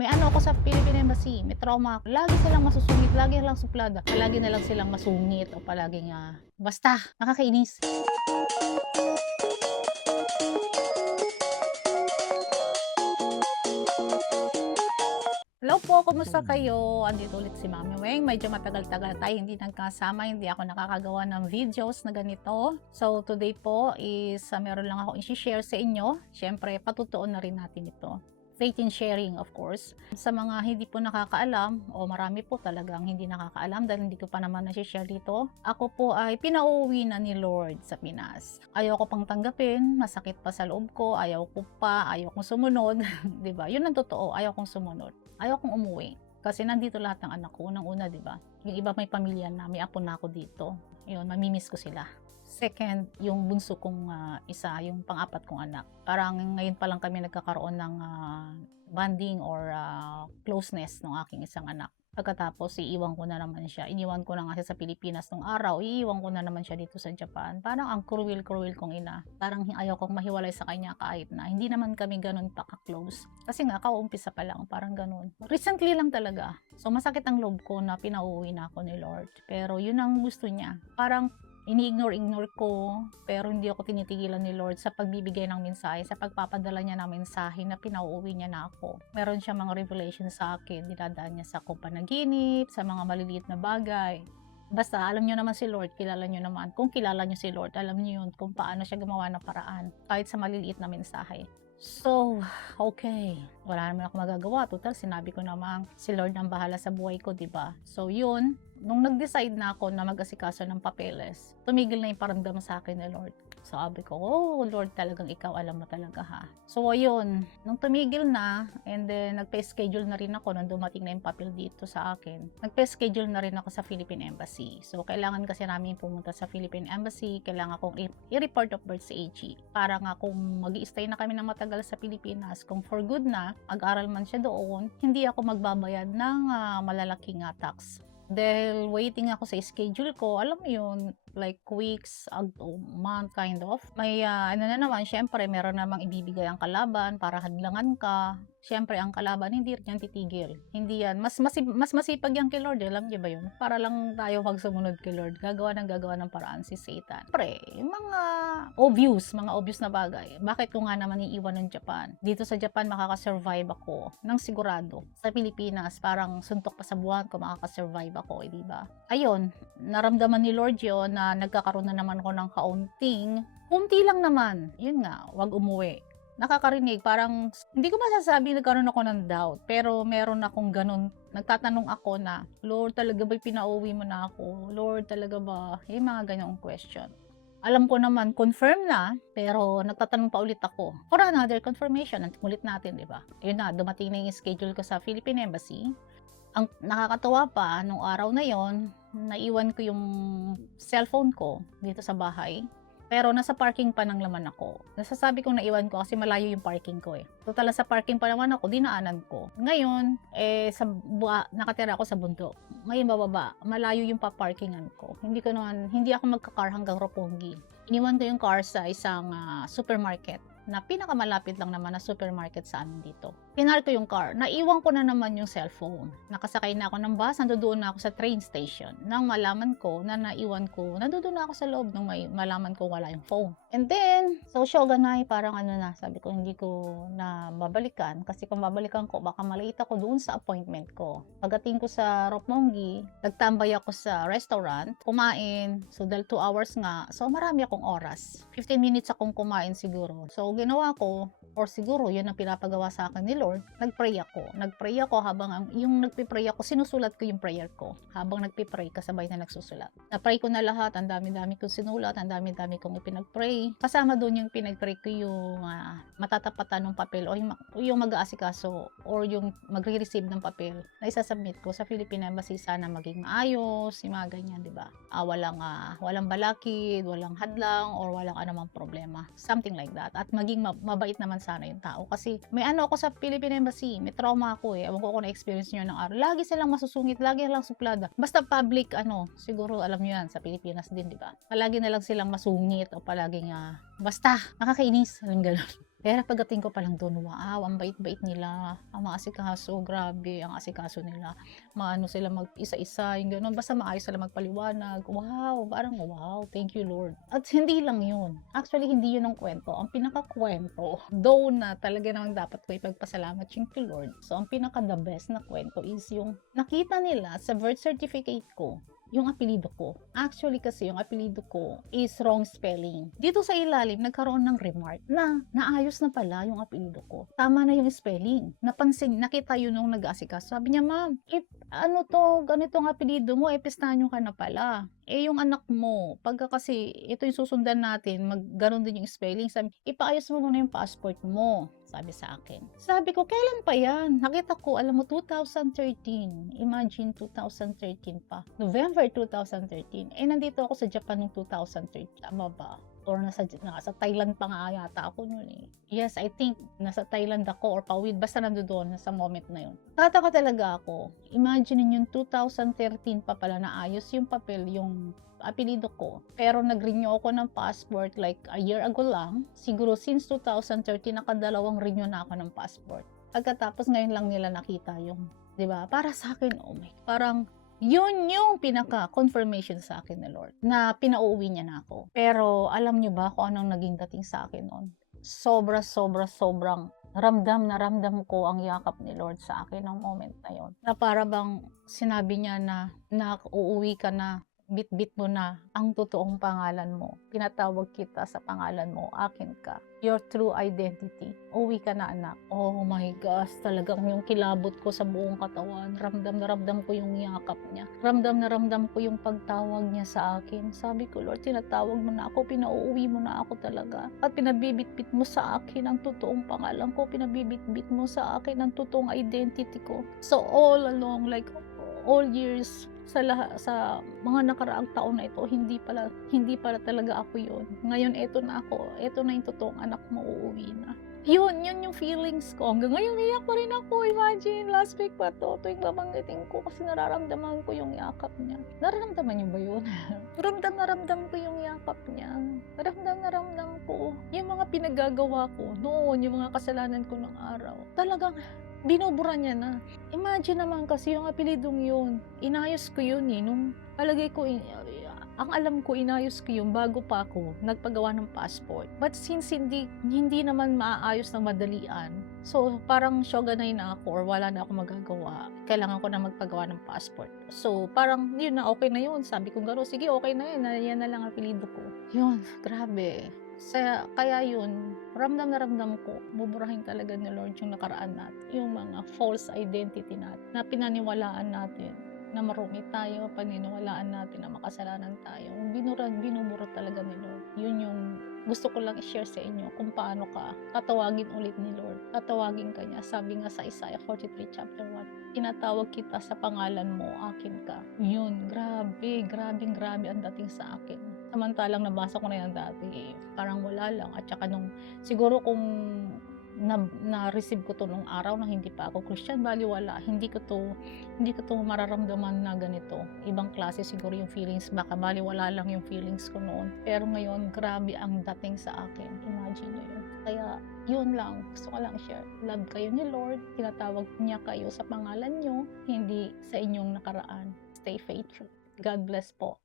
May ano ako sa Philippine Embassy, may trauma ako. Lagi silang masusungit, lagi silang suplada, palagi na lang silang masungit o palaging, basta nakakainis. Hello po, kumusta kayo? Andito ulit si Mami Weng. Medyo matagal-tagal tayo hindi nagkasama, hindi ako nakakagawa ng videos na ganito. So today po is meron lang ako i-share sa inyo. Siyempre, patutuon na rin natin ito. Faith in sharing, of course. Sa mga hindi po nakakaalam, o marami po talagang hindi nakakaalam dahil hindi ko pa naman na-share dito, ako po ay pinauwi na ni Lord sa Pinas. Ayaw ko pang tanggapin, masakit pa sa loob ko, ayaw ko pa, ayaw kong sumunod. Diba? Yun ang totoo, ayaw kong sumunod. Ayaw kong umuwi. Kasi nandito lahat ng anak ko, unang-una, diba? Yung iba may pamilya na, may apo na ako dito. Yun, mamimiss ko sila. Second, yung bunso kong isa, yung pang-apat kong anak. Parang ngayon pa lang kami nagkakaroon ng bonding or closeness ng aking isang anak. Pagkatapos, iiwan ko na naman siya. Iniwan ko na nga siya sa Pilipinas nung araw. Iiwan ko na naman siya dito sa Japan. Parang ang cruel-cruel kong ina. Parang ayaw kong mahiwalay sa kanya kahit na hindi naman kami ganun pa ka-close. Kasi nga, kauumpisa pa lang. Parang ganun. Recently lang talaga. So, masakit ang loob ko na pinauwi na ako ni Lord. Pero yun ang gusto niya. Parang ini-ignore ko, pero hindi ako tinitigilan ni Lord sa pagbibigay ng mensahe, sa pagpapadala niya ng mensahe na pinauuwi niya na ako. Meron siya mga revelation sa akin, dinadaan niya sa panaginip, sa mga maliliit na bagay. Basta, alam niyo naman si Lord, kilala niyo naman. Kung kilala niyo si Lord, alam niyo yun kung paano siya gumawa ng paraan, kahit sa maliliit na mensahe. So, okay. Wala naman ako magagawa. Total, sinabi ko namang si Lord ang bahala sa buhay ko, diba? So, yun. Nung nag-decide na ako na mag-asikaso ng papeles, tumigil na yung paramdam sa akin ni Lord. So, sabi ko, oh Lord, talagang ikaw, alam mo talaga ha. So, ayun. Nung tumigil na, and then nagpa-schedule na rin ako nung dumating na yung papel dito sa akin. Nagpa-schedule na rin ako sa Philippine Embassy. So, kailangan kasi namin pumunta sa Philippine Embassy. Kailangan kong i-report of birth sa AG. Para nga kung mag-i-stay na kami ng matagal sa Pilipinas, kung for good na, mag-aral man siya doon, hindi ako magbabayad ng malalaking tax. Dahil waiting ako sa schedule ko, alam mo yun, like weeks, month kind of. May ano na naman, syempre meron namang ibibigay ang kalaban para hadlangan ka. Syempre ang kalaban hindi rin yan titigil. Hindi yan, mas masipag yan kay Lord, alam niyo ba yun? Para lang tayo pag sumunod kay Lord, gagawa ng paraan si Satan. Syempre, mga obvious na bagay. Bakit ko nga naman iiwan ng Japan? Dito sa Japan makakasurvive ako ng sigurado. Sa Pilipinas, parang suntok pa sa buwan ko makakasurvive ako, di ba? Ayun, naramdaman ni Lord yun na nagkakaroon na naman ako ng kunti lang naman. Yun nga, wag umuwi. Nakakarinig, parang hindi ko masasabi nagkaroon ako ng doubt, pero meron akong ganun. Nagtatanong ako na, Lord, talaga ba pinauwi mo na ako? Lord, talaga ba? Yung mga ganyong question. Alam ko naman, confirm na, pero nagtatanong pa ulit ako. For another confirmation, ulit natin, di ba? Yun na, dumating na yung schedule ko sa Philippine Embassy. Ang nakakatawa pa, nung araw na yon, naiwan ko yung cellphone ko dito sa bahay. Pero nasa parking pa ng laman ako. Nasasabi kong naiwan ko kasi malayo yung parking ko eh. Total sa parking pa naman ako, dinaanan ko. Ngayon, nakatira ako sa bundok. Ngayon bababa, malayo yung paparkingan ko. Hindi ako magka-car hanggang Roppongi. Iniwan ko yung car sa isang supermarket na pinakamalapit lang naman na supermarket sa amin dito. Pinark ko yung car. Naiwan ko na naman yung cellphone. Nakasakay na ako ng bus, nandoon na ako sa train station. Nang malaman ko na naiwan ko, nandoon na ako sa loob nung malaman ko wala yung phone. And then, so shoganay, parang sabi ko hindi ko na babalikan. Kasi kung babalikan ko, baka malate ako doon sa appointment ko. Pagdating ko sa Roppongi, nagtambay ako sa restaurant, kumain. So dahil 2 hours nga, so marami akong oras. 15 minutes akong kumain siguro. So ginawa ko, or siguro yun ang pinapagawa sa akin ni Lord, nagpray ako habang yung nagpipray ako, sinusulat ko yung prayer ko habang nagpipray kasabay na nagsusulat. Napray ko na lahat, ang dami-dami kong sinulat, ang dami-dami kong ipinagpray. Kasama doon yung pinagpray ko yung matatapatan ng papel o yung mag-aasikaso or yung magre-receive ng papel na isasubmit ko sa Philippine Embassy, sana maging maayos, yung mga ganyan, di ba? Walang balakid, walang hadlang, or walang anumang problema. Something like that. At maging mabait naman sana yung tao. Kasi may ako sa Philippine Embassy, may trauma ako eh. Ewan ko kung na-experience nyo ng araw. Lagi silang masusungit, lagi silang suplada. Basta public, siguro alam nyo yan, sa Pilipinas din, di ba? Palagi na lang silang masungit o palaging, basta, nakakainis. Alam gano'n. Pero pagdating ko pa lang do'n, wow, ang bait-bait nila, ang asikaso, grabe ang asikaso nila. Maano sila mag-isa-isa, yung gano'n, basta maayos sila magpaliwanag. Wow, parang wow, thank you Lord. At hindi lang 'yun, actually hindi 'yun ang kuwento, ang pinakakuwento, though na talaga namang dapat ko ipagpasalamat 'yung kay Lord. So ang pinaka the best na kuwento is yung nakita nila sa birth certificate ko yung apelyido ko. Actually kasi yung apelyido ko is wrong spelling. Dito sa ilalim, nagkaroon ng remark na naayos na pala yung apelyido ko. Tama na yung spelling. Napansin, nakita yun nung nag-aasikaso. Sabi niya, ma'am, ano to, ganitong apelyido mo, Epistanyo ka na pala. Eh yung anak mo, pagka kasi ito yung susundan natin, ganon din yung spelling. Sabi, ipaayos mo muna yung passport mo. Sabi sa akin. Sabi ko, kailan pa yan? Nakita ko, alam mo, 2013. Imagine, 2013 pa. November 2013. Eh, nandito ako sa Japan noong 2013. Tama ba? Or nasa Thailand pa nga yata ako noon eh. Yes, I think nasa Thailand ako or pawid. Basta nandoon, nasa moment na yun. Tataka talaga ako. Imagine yung 2013 pa pala naayos yung papel, yung apelido ko. Pero nag-renew ako ng passport like a year ago lang. Siguro since 2013, nakadalawang renew na ako ng passport. Pagkatapos ngayon lang nila nakita yung, di ba? Para sa akin, oh my, parang yun yung pinaka-confirmation sa akin ni Lord na pinauuwi niya na ako. Pero alam niyo ba kung anong naging dating sa akin noon? Sobrang ramdam na ramdam ko ang yakap ni Lord sa akin ng moment na yon. Na para bang sinabi niya na uuwi ka na, bit-bit mo na ang totoong pangalan mo. Pinatawag kita sa pangalan mo, akin ka. Your true identity. Uwi ka na anak. Oh my gosh, talagang yung kilabot ko sa buong katawan. Ramdam na ramdam ko yung yakap niya. Ramdam na ramdam ko yung pagtawag niya sa akin. Sabi ko, Lord, tinatawag mo na ako, pinauuwi mo na ako talaga. At pinabibit-bit mo sa akin ang totoong pangalan ko. Pinabibit-bit mo sa akin ang totoong identity ko. So all along, like all years, sa mga nakaraang taon na ito, hindi pala talaga ako yun. Ngayon, eto na ako. Eto na yung totoong anak mo, uuwi na. Yun yung feelings ko. Hanggang ngayon, iyak pa rin ako. Imagine, last week pa to, tuwing babanggitin ko kasi nararamdaman ko yung yakap niya. Nararamdaman niyo ba yun? Ramdam na ramdam ko yung yakap niya. Ramdam na ramdam ko yung mga pinagagawa ko noon, yung mga kasalanan ko ng araw. Talagang binubura niya na. Imagine naman kasi yung apelidong yun, inayos ko yun eh, nung palagay ko, ang alam ko, inayos ko yun bago pa ako nagpagawa ng passport. But since hindi naman maaayos ng madalian, so parang shoganay na ako or wala na ako magagawa, kailangan ko na magpagawa ng passport. So parang yun na, okay na yun. Sabi ko gano'n, sige okay na yun, yan na lang ang apelido ko. Yun, grabe. Kaya yun, ramdam na ramdam ko, buburahin talaga ni Lord yung nakaraan natin, yung mga false identity natin, na pinaniwalaan natin, na marumi tayo, paniniwalaan natin na makasalanan tayo. Binubura talaga ni Lord. Yun yung gusto ko lang i-share sa inyo kung paano ka tatawagin ulit ni Lord. Tatawagin ka niya. Sabi nga sa Isaiah 43 chapter 1, tinatawag kita sa pangalan mo, akin ka. Yun, grabe ang dating sa akin. Samantalang nabasa ko na yan dati, parang wala lang. At saka siguro kung na-receive ko to nung araw na hindi pa ako Christian, baliwala. Hindi ko to mararamdaman na ganito. Ibang klase siguro yung feelings, baka baliwala lang yung feelings ko noon. Pero ngayon, grabe ang dating sa akin. Imagine nyo yun. Kaya, yun lang. Gusto ko lang share. Love kayo ni Lord. Tinatawag niya kayo sa pangalan nyo, hindi sa inyong nakaraan. Stay faithful. God bless po.